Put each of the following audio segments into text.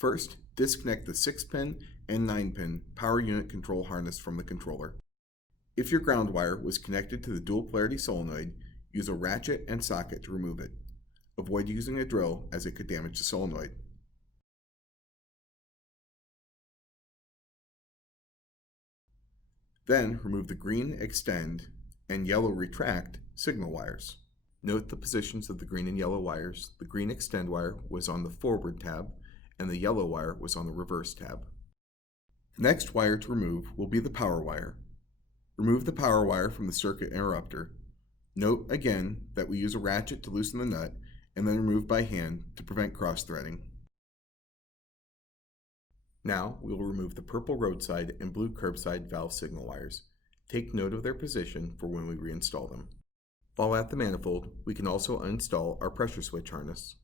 First, disconnect the 6-pin and 9-pin power unit control harness from the controller. If your ground wire was connected to the dual polarity solenoid, use a ratchet and socket to remove it. Avoid using a drill as it could damage the solenoid. Then remove the green extend and yellow retract signal wires. Note the positions of the green and yellow wires. The green extend wire was on the forward tab and the yellow wire was on the reverse tab. The next wire to remove will be the power wire. Remove the power wire from the circuit interrupter. Note again that we use a ratchet to loosen the nut and then remove by hand to prevent cross-threading. Now we will remove the purple roadside and blue curbside valve signal wires. Take note of their position for when we reinstall them. While at the manifold, we can also uninstall our pressure switch harness.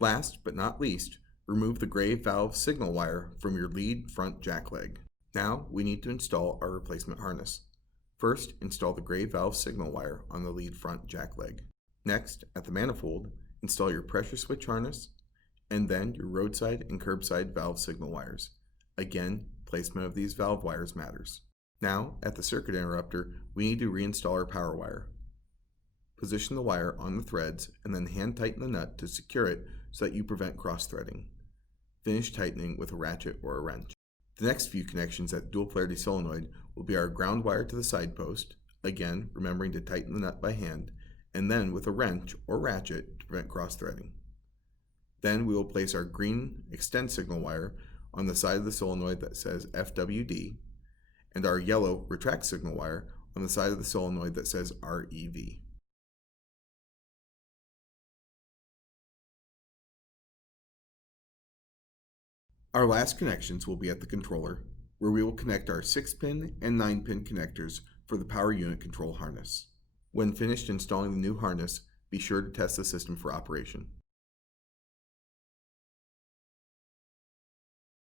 Last but not least, remove the gray valve signal wire from your lead front jack leg. Now we need to install our replacement harness. First, install the gray valve signal wire on the lead front jack leg. Next, at the manifold, install your pressure switch harness, and then your roadside and curbside valve signal wires. Again, placement of these valve wires matters. Now, at the circuit interrupter, we need to reinstall our power wire. Position the wire on the threads and then hand tighten the nut to secure it so that you prevent cross-threading. Finish tightening with a ratchet or a wrench. The next few connections at the dual polarity solenoid will be our ground wire to the side post, again remembering to tighten the nut by hand, and then with a wrench or ratchet to prevent cross-threading. Then we will place our green extend signal wire on the side of the solenoid that says FWD, and our yellow retract signal wire on the side of the solenoid that says REV. Our last connections will be at the controller, where we will connect our 6-pin and 9-pin connectors for the power unit control harness. When finished installing the new harness, be sure to test the system for operation.